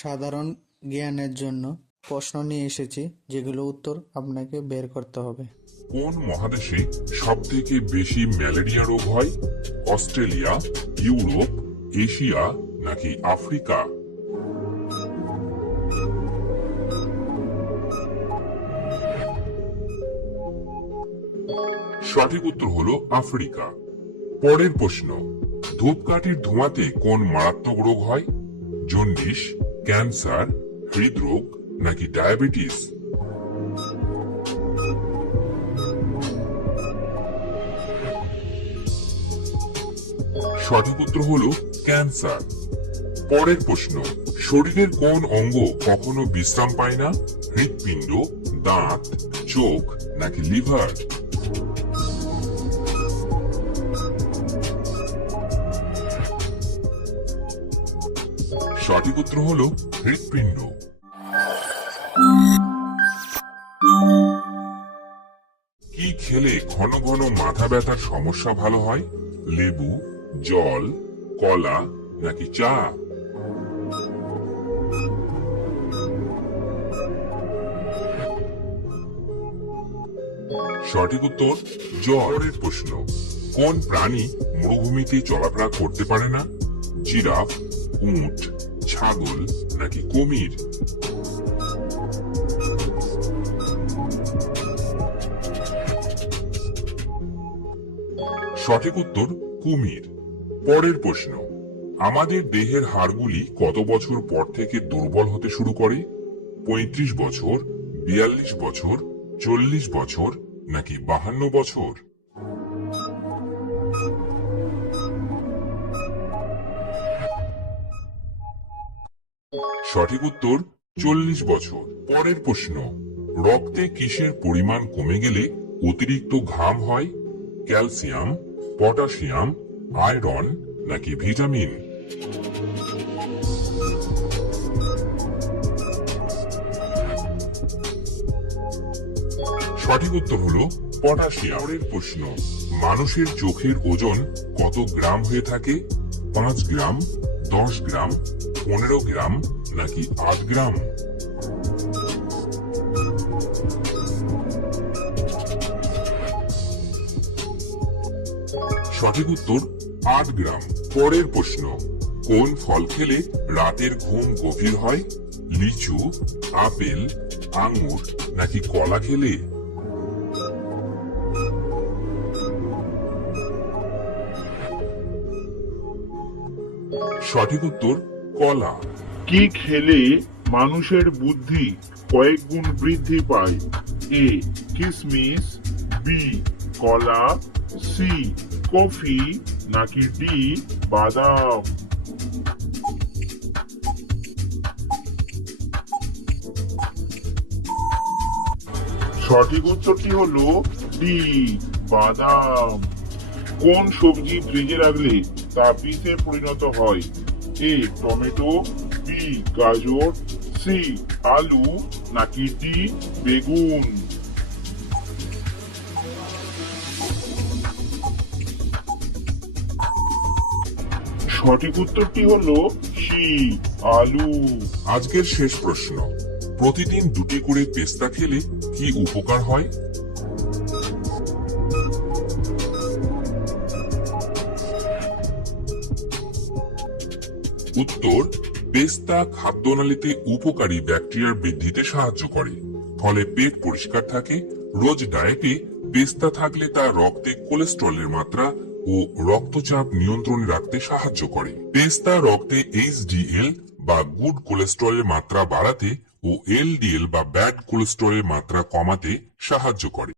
সাধারণ জ্ঞানের জন্য প্রশ্ন নিয়ে এসেছি, যেগুলো উত্তর আপনাকে বের করতে হবে। কোন মহাদেশে সবথেকে বেশি ম্যালেরিয়া রোগ হয়? অস্ট্রেলিয়া, ইউরোপ, এশিয়া নাকি আফ্রিকা? সঠিক উত্তর হলো আফ্রিকা। পরের প্রশ্ন, ধূপকাঠির ধোঁয়াতে কোন মারাত্মক রোগ হয়? জন্ডিস, ক্যান্সার, হৃদরোগ নাকি ডায়াবেটিস? সঠিক উত্তর হলো ক্যান্সার। পরের প্রশ্ন, শরীরের কোন অঙ্গ কখনো বিশ্রাম পায় না? হৃৎপিণ্ড, দাঁত, চোখ নাকি লিভার? সঠিক উত্তর হলো হৃৎপিণ্ড। কি খেলে ঘন ঘন মাথা ব্যথার সমস্যা ভালো হয়? লেবু, জল, কলা নাকি চা? সঠিক উত্তর জলের প্রশ্ন, কোন প্রাণী মরুভূমিতে চলাফেরা করতে পারে না? জিরাফ, উট, ছাগল নাকি কুমির? সঠিক উত্তর কুমির। পরের প্রশ্ন, আমাদের দেহের হাড়গুলি কত বছর পর থেকে দুর্বল হতে শুরু করে? 35 বছর, 42 বছর, 40 বছর নাকি 52 বছর? সঠিক উত্তর 40 বছর। পরের প্রশ্ন, রক্তে কিসের পরিমাণ কমে গেলে অতিরিক্ত ঘাম হয়? ক্যালসিয়াম, পটাশিয়াম, আয়রন নাকি ভিটামিন? সঠিক উত্তর হলো পটাশিয়াম। পরের প্রশ্ন, মানুষের চোখের ওজন কত গ্রাম হয়ে থাকে? 5 গ্রাম, 10 গ্রাম, 15 গ্রাম নাকি 8 গ্রাম? সঠিক উত্তর 8 গ্রাম। পরের প্রশ্ন, কোন ফল খেলে রাতের ঘুম গভীর হয়? লিচু, আপেল, আঙ্গুর নাকি কলা খেলে? সঠিক উত্তর কলা। কি খেলে মানুষের বুদ্ধি কয়েক গুণ বৃদ্ধি পায়? এ কিশমিশ, বি কলা, সি কফি নাকি ডি বাদাম? সঠিক উত্তরটি হলো ডি বাদাম। কোন সবজি ফ্রিজে রাখলে তা বীজে পরিণত হয়? এ টমেটো, বি গাজর, সি আলু নাকি ডি বেগুন? সঠিক উত্তরটি হলো সি আলু। আজকের শেষ প্রশ্ন, প্রতিদিন 2টি করে পেস্তা খেলে কি উপকার হয়? উত্তর, পেস্তা খাদ্যনালীতে উপকারী ব্যাকটেরিয়ার বৃদ্ধিতে সাহায্য করে, ফলে পেট পরিষ্কার থাকে। রোজ ডায়েটে পেস্তা থাকলে তা রক্তে কোলেস্টেরলের মাত্রা ও রক্তচাপ নিয়ন্ত্রণে রাখতে সাহায্য করে। পেস্তা রক্তে এইচডিএল বা গুড কোলেস্টেরলের মাত্রা বাড়াতে ও এলডিএল বা ব্যাড কোলেস্টেরলের মাত্রা কমাতে সাহায্য করে।